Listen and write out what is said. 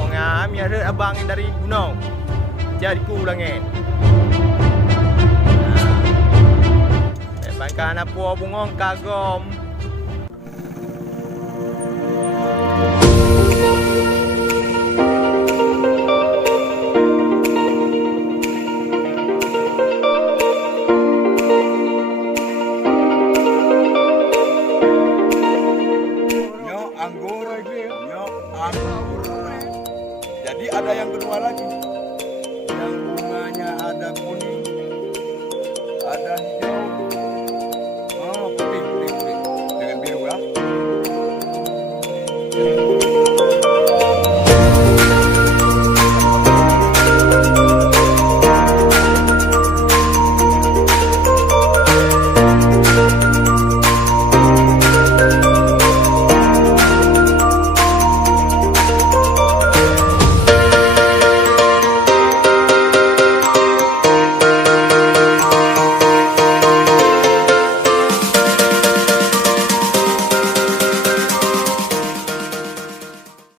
gunung. Kami ada abang dari gunung. Jadi kulangin. Bangkan apa bunga kagum. Jadi ada yang kedua lagi, yang bunganya ada kuning, ada hijau,